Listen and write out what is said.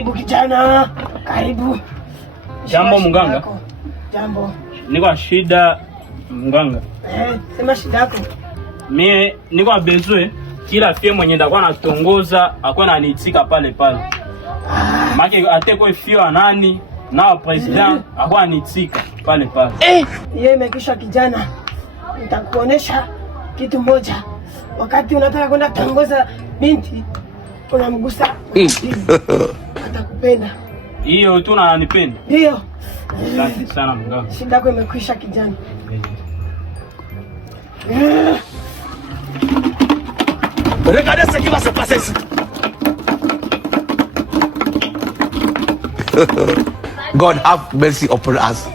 Karibu kijana, karibu. Jambo mganga. Jambo. Niko shida mganga. Sema shida yako. Mie niko bezwe kila fie mwenye ndakuwa natongoza akwa ananitika pale pale. Maki ateko fio anani na president akwa anitika pale pale. Yeye imekisha kijana. Nitakuonesha kitu moja. Wakati unataka kwenda tangoza binti unamgusa. Atakupenda. Hiyo tu ananipenda. Ndio. Asante sana mganga. Shida yako imekwisha kijana. Regardez ce qui va se passer ici. God have mercy upon us.